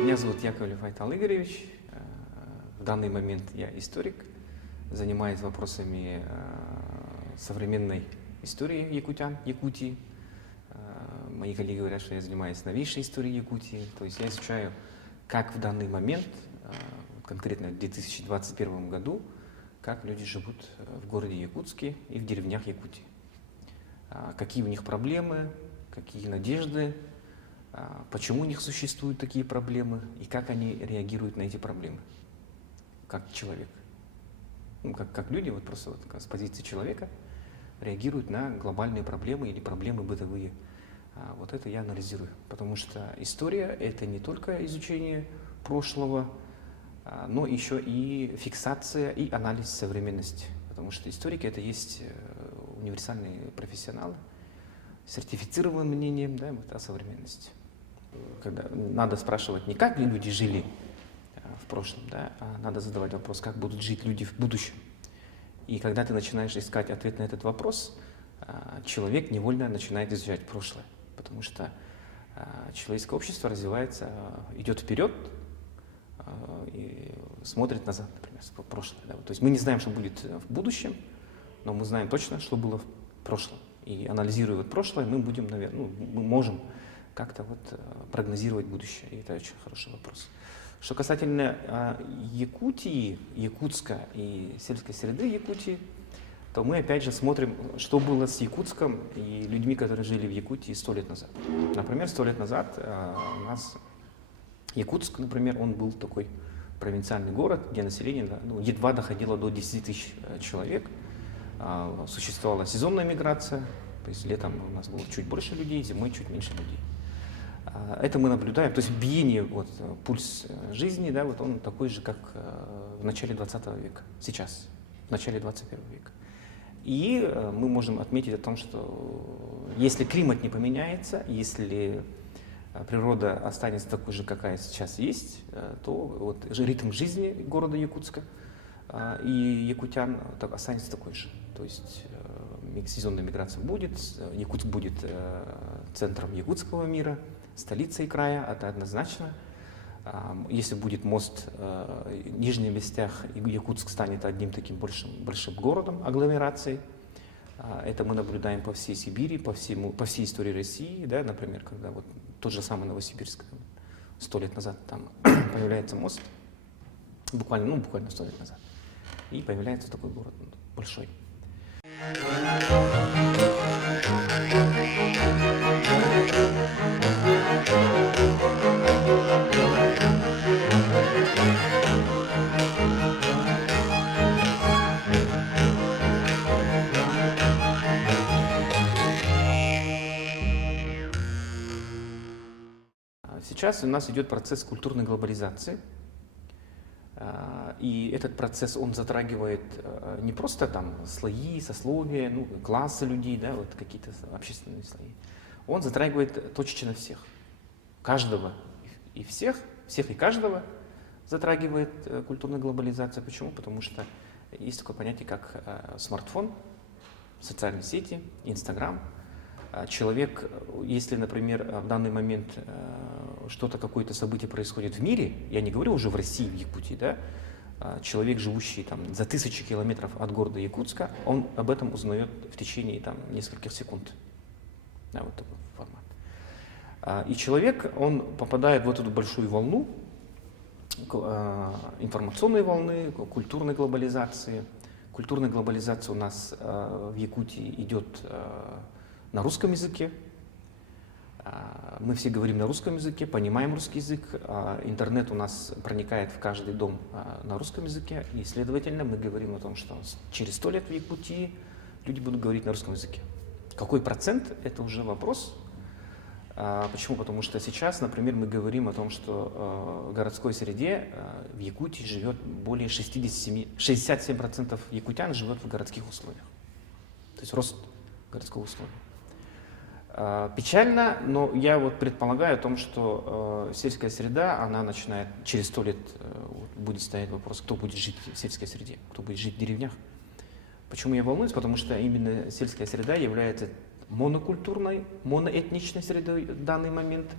Меня зовут Яковлев Айтал Игоревич. В данный момент я историк, занимаюсь вопросами современной истории Якутии. Мои коллеги говорят, что я занимаюсь новейшей историей Якутии. То есть я изучаю, как в данный момент, конкретно в 2021 году, как люди живут в городе Якутске и в деревнях Якутии. Какие у них проблемы, какие надежды, почему у них существуют такие проблемы и как они реагируют на эти проблемы, как человек. Ну, как люди, вот просто вот с позиции человека, реагируют на глобальные проблемы или проблемы бытовые. Вот это я анализирую, потому что история — это не только изучение прошлого, но еще и фиксация и анализ современности. Потому что историки — это есть универсальные профессионалы, сертифицированным мнением, да, вот, о современности. Когда надо спрашивать не как люди жили в прошлом, да, а надо задавать вопрос, как будут жить люди в будущем. И когда ты начинаешь искать ответ на этот вопрос, человек невольно начинает изучать прошлое, потому что человеческое общество развивается, идет вперед и смотрит назад, например, в прошлое. Да. То есть мы не знаем, что будет в будущем, но мы знаем точно, что было в прошлом. И анализируя вот прошлое, мы будем, наверное, мы можем как-то вот прогнозировать будущее. И это очень хороший вопрос. Что касательно Якутии, Якутска и сельской среды Якутии, то мы опять же смотрим, что было с Якутском и людьми, которые жили в Якутии 100 лет назад. Например, 100 лет назад у нас Якутск, например, он был такой провинциальный город, где население едва доходило до 10 тысяч человек. Существовала сезонная миграция, то есть летом у нас было чуть больше людей, зимой чуть меньше людей. Это мы наблюдаем, то есть биение, вот, пульс жизни, да, вот он такой же, как в начале 20 века, сейчас, в начале 21 века. И мы можем отметить о том, что если климат не поменяется, если природа останется такой же, какая сейчас есть, то вот ритм жизни города Якутска и якутян останется такой же. То есть сезонная миграция будет, Якутск будет центром якутского мира, столицей края, это однозначно. Если будет мост в Нижних Местях, Якутск станет одним таким большим городом, агломерацией. Это мы наблюдаем по всей Сибири, по всей истории России, да, например, когда вот тот же самый Новосибирск 100 лет назад там появляется мост, буквально 100 лет назад, и появляется такой город большой. Сейчас у нас идет процесс культурной глобализации, и этот процесс, он затрагивает не просто там слои, сословия, классы людей, да, вот какие-то общественные слои. Он затрагивает точечно всех, каждого и всех и каждого затрагивает культурная глобализация. Почему? Потому что есть такое понятие, как смартфон, социальные сети, Инстаграм. Человек, если, например, в данный момент какое-то событие происходит в мире, я не говорю уже в России, в Якутии, да, человек, живущий там за 1000 километров от города Якутска, он об этом узнает в течение там нескольких секунд. Да, вот такой формат. И человек, он попадает в эту большую волну, информационной волны, культурной глобализации. Культурная глобализация у нас в Якутии идет на русском языке. Мы все говорим на русском языке, понимаем русский язык. Интернет у нас проникает в каждый дом на русском языке. И, следовательно, мы говорим о том, что через 100 лет в Якутии люди будут говорить на русском языке. Какой процент — это уже вопрос. Почему? Потому что сейчас, например, мы говорим о том, что в городской среде в Якутии живет более 67% якутян живет в городских условиях. То есть рост городского условия. Печально, но я вот предполагаю о том, что сельская среда, она начинает, через 100 лет будет стоять вопрос, кто будет жить в сельской среде, кто будет жить в деревнях. Почему я волнуюсь? Потому что именно сельская среда является монокультурной, моноэтничной средой в данный момент.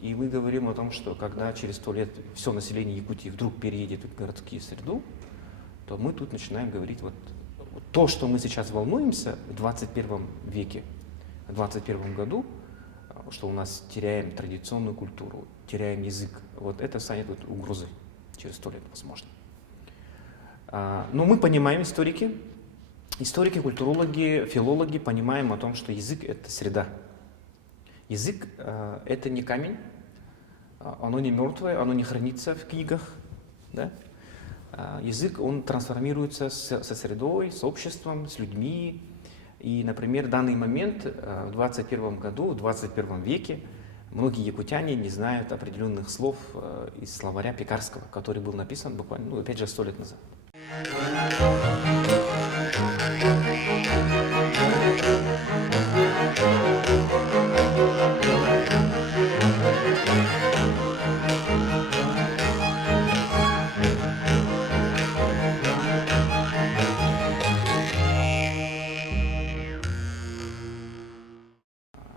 И мы говорим о том, что когда через 100 лет все население Якутии вдруг переедет в городскую среду, то мы тут начинаем говорить вот то, что мы сейчас волнуемся в 21 веке, в 21 году, что у нас теряем традиционную культуру, теряем язык, вот это станет вот угрозой через 100 лет, возможно. Но мы понимаем, историки, культурологи, филологи понимаем о том, что язык — это среда. Язык — это не камень, оно не мертвое, оно не хранится в книгах. Да? Язык, он трансформируется со средой, с обществом, с людьми. И, например, в данный момент, в 21 году, в 21 веке, многие якутяне не знают определенных слов из словаря Пекарского, который был написан буквально, опять же, 100 лет назад.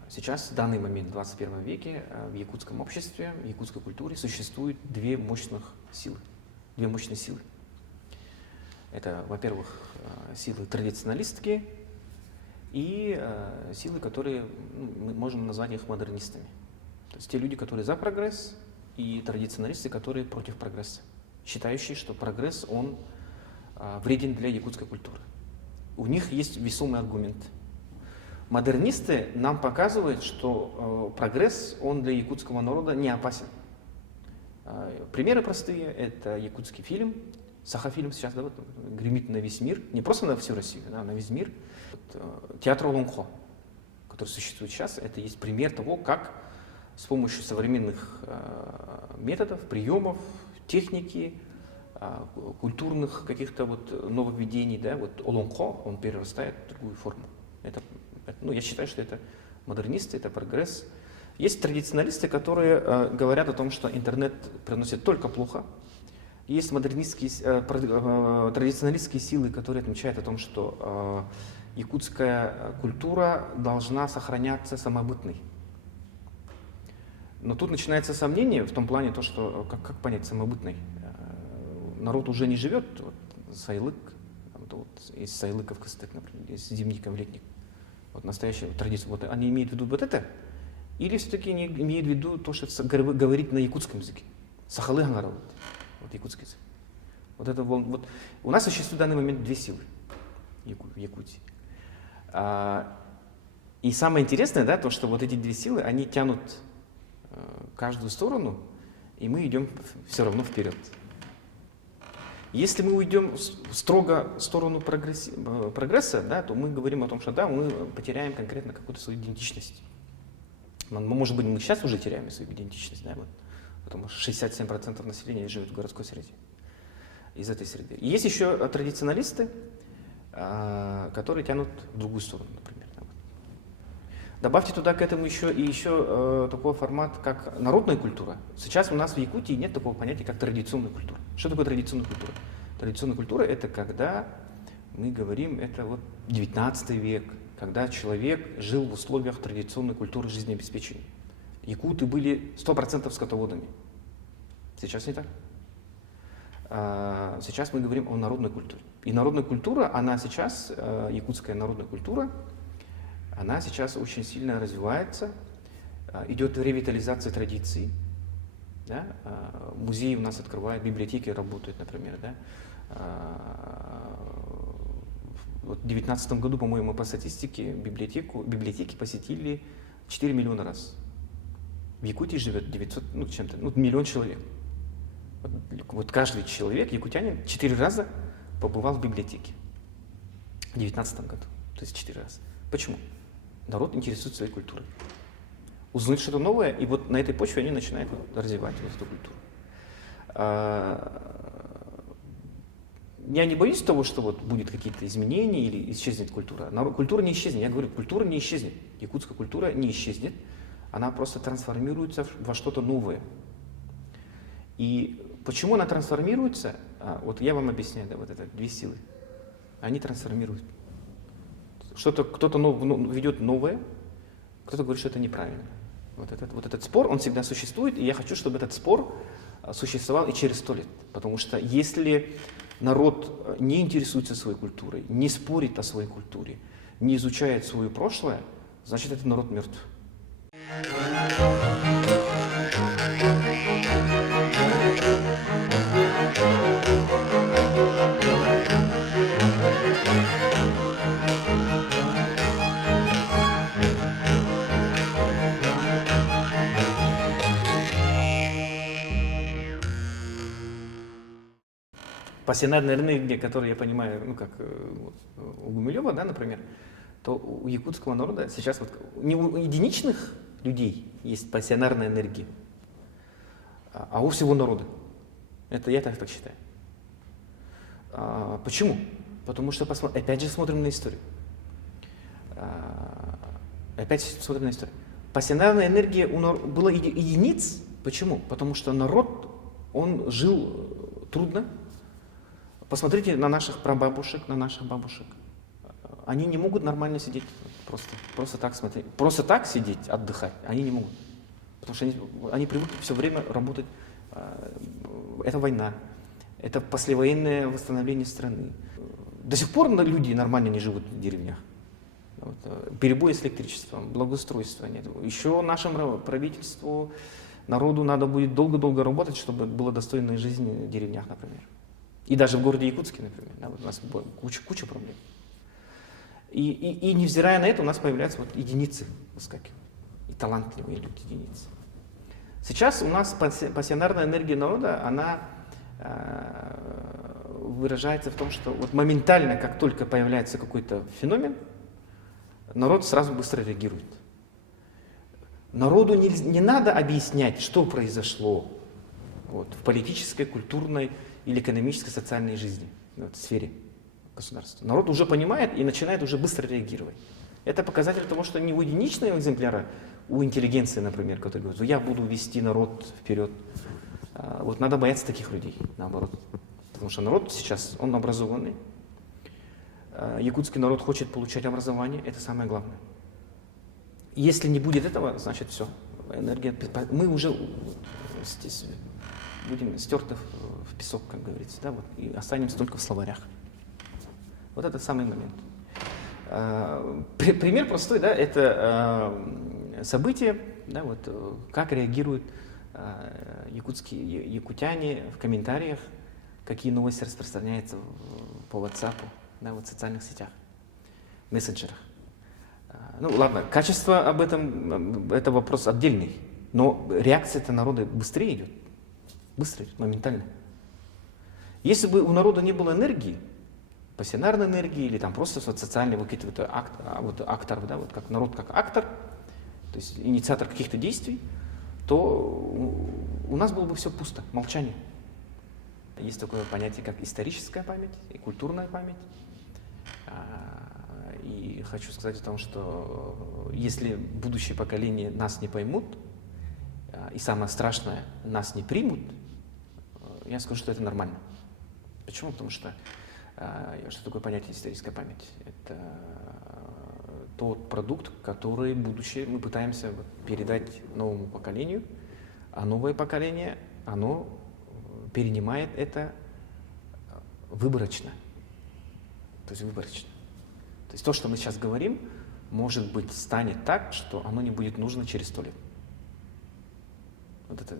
Сейчас, в данный момент, в 21 веке, в якутском обществе, в якутской культуре существует две мощные силы. Это, во-первых, силы традиционалистские и силы, которые мы можем назвать их модернистами. То есть те люди, которые за прогресс, и традиционалисты, которые против прогресса, считающие, что прогресс, он вреден для якутской культуры. У них есть весомый аргумент. Модернисты нам показывают, что прогресс, он для якутского народа не опасен. Примеры простые, это якутский фильм, Сахафильм сейчас, да, вот, гремит на весь мир, не просто на всю Россию, да, на весь мир. Вот, театр Олонхо, который существует сейчас, это есть пример того, как с помощью современных методов, приемов, техники, культурных каких-то вот нововведений, да, вот Олонхо, он перерастает в другую форму. Я считаю, что это модернисты, это прогресс. Есть традиционалисты, которые говорят о том, что интернет приносит только плохо. Есть традиционалистские силы, которые отмечают о том, что якутская культура должна сохраняться самобытной. Но тут начинается сомнение в том плане, то, что как понять самобытной. Народ уже не живет, вот, сайлык, вот, из сайлыков костык, например, из зимника в летник. Вот настоящая традиция. Вот, они имеют в виду вот это? Или все-таки они имеют в виду то, что говорить на якутском языке? Сахалы гангаров, вот якутский язык. Вот это, вот. У нас существует в данный момент две силы в Якутии. И самое интересное, да, то, что вот эти две силы, они тянут каждую сторону, и мы идем все равно вперед. Если мы уйдем строго в сторону прогресса, да, то мы говорим о том, что да, мы потеряем конкретно какую-то свою идентичность. Может быть, мы сейчас уже теряем свою идентичность, да, вот, потому что 67% населения живет в городской среде, из этой среды. И есть еще традиционалисты, которые тянут в другую сторону, например. Да, вот. Добавьте туда к этому еще такой формат, как народная культура. Сейчас у нас в Якутии нет такого понятия, как традиционная культура. Что такое традиционная культура? Традиционная культура — это когда мы говорим, это вот 19 век, когда человек жил в условиях традиционной культуры жизнеобеспечения. Якуты были 100% скотоводами. Сейчас не так. Сейчас мы говорим о народной культуре. И народная культура, она сейчас, якутская народная культура, она сейчас очень сильно развивается, идет ревитализация традиций. Да? Музеи у нас открывают, библиотеки работают, например. Да? Вот в 2019 году, по-моему, по статистике, библиотеки посетили 4 миллиона раз. В Якутии живет 900, миллион человек. Вот каждый человек, якутянин, 4 раза побывал в библиотеке. В 2019 году. То есть 4 раза. Почему? Народ интересует своей культурой. узнают что-то новое, и вот на этой почве они начинают развивать вот эту культуру. Я не боюсь того, что вот будет какие-то изменения или исчезнет культура. Культура не исчезнет. Я говорю, культура не исчезнет. Якутская культура не исчезнет. Она просто трансформируется во что-то новое. И почему она трансформируется? Вот я вам объясняю, да, вот это две силы. Они трансформируют. Кто-то ведет новое, кто-то говорит, что это неправильно. Вот этот спор, он всегда существует, и я хочу, чтобы этот спор существовал и через 100 лет. Потому что если народ не интересуется своей культурой, не спорит о своей культуре, не изучает свое прошлое, значит, этот народ мертв. Пассионарная энергия, которую я понимаю, ну как у Гумилева, да, например, то у якутского народа сейчас вот не у единичных людей есть пассионарная энергия, а у всего народа. Это я так считаю. Почему? Потому что опять же смотрим на историю. Пассионарная энергия была единиц. Почему? Потому что народ, он жил трудно. Посмотрите на наших прабабушек, на наших бабушек. Они не могут нормально сидеть, просто так смотреть. Просто так сидеть, отдыхать, они не могут. Потому что они привыкли все время работать. Это война, это послевоенное восстановление страны. До сих пор люди нормально не живут в деревнях. Перебои с электричеством, благоустройства нет. Еще нашему правительству, народу надо будет долго-долго работать, чтобы была достойная жизнь в деревнях, например. И даже в городе Якутске, например, да, вот у нас куча проблем. И невзирая на это, у нас появляются вот единицы выскакивают. И талантливые люди, единицы. Сейчас у нас пассионарная энергия народа, она выражается в том, что вот моментально, как только появляется какой-то феномен, народ сразу быстро реагирует. Народу не надо объяснять, что произошло вот, в политической, культурной или экономической, социальной жизни, в сфере государства. Народ уже понимает и начинает уже быстро реагировать. Это показатель того, что не у единичного экземпляра, у интеллигенции, например, который говорит, я буду вести народ вперед. Вот надо бояться таких людей, наоборот. Потому что народ сейчас, он образованный. Якутский народ хочет получать образование, это самое главное. Если не будет этого, значит все. Энергия, мы уже будем стерты в песок, как говорится, да, вот, и останемся только в словарях. Вот это самый момент. Пример простой, да, это событие, да, вот, как реагируют якутяне в комментариях, какие новости распространяются по WhatsApp, да, вот, в социальных сетях, мессенджерах. Ну ладно, качество об этом, это вопрос отдельный, но реакция-то народа быстрее идет. Быстро, моментально. Если бы у народа не было энергии, пассионарной энергии или там просто социальный какой-то актор, да, вот как народ как актор, то есть инициатор каких-то действий, то у нас было бы все пусто, молчание. Есть такое понятие, как историческая память и культурная память. И хочу сказать о том, что если будущее поколение нас не поймут, и самое страшное, нас не примут, я скажу, что это нормально. Почему? Потому что что такое понятие историческая память? Это тот продукт, который будущее мы пытаемся передать новому поколению, а новое поколение, оно перенимает это выборочно. То есть выборочно. То есть то, что мы сейчас говорим, может быть, станет так, что оно не будет нужно через 100 лет. Вот это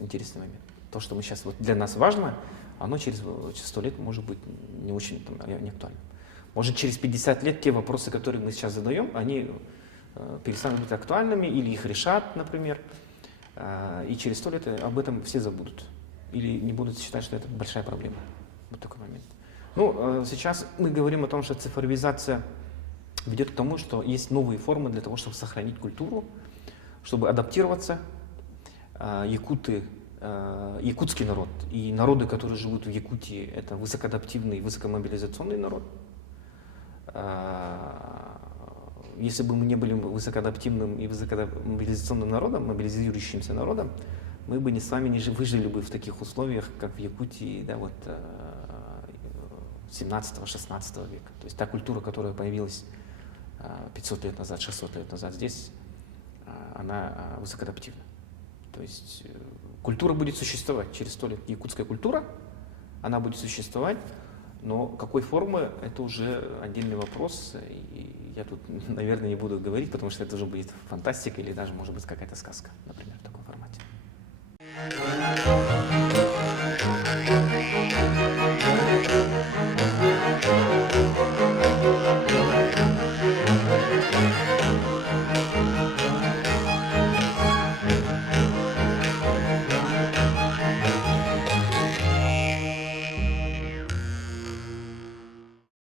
интересный момент. То, что мы сейчас, вот для нас важно, оно через 100 лет может быть не очень не актуально. Может, через 50 лет те вопросы, которые мы сейчас задаем, они перестанут быть актуальными, или их решат, например, и через 100 лет об этом все забудут. Или не будут считать, что это большая проблема. Вот такой момент. Ну, сейчас мы говорим о том, что цифровизация ведет к тому, что есть новые формы для того, чтобы сохранить культуру, чтобы адаптироваться, якутский народ и народы, которые живут в Якутии, это высокоадаптивный, высокомобилизационный народ. Если бы мы не были высокоадаптивным и высокомобилизационным народом, мобилизирующимся народом, мы бы с вами не выжили бы в таких условиях, как в Якутии, да, вот, 17-16 века. То есть та культура, которая появилась 500 лет назад, 600 лет назад здесь, она высокоадаптивна. То есть культура будет существовать через 100 лет. Якутская культура, она будет существовать, но какой формы, это уже отдельный вопрос. И я тут, наверное, не буду говорить, потому что это уже будет фантастика или даже, может быть, какая-то сказка, например, в таком формате.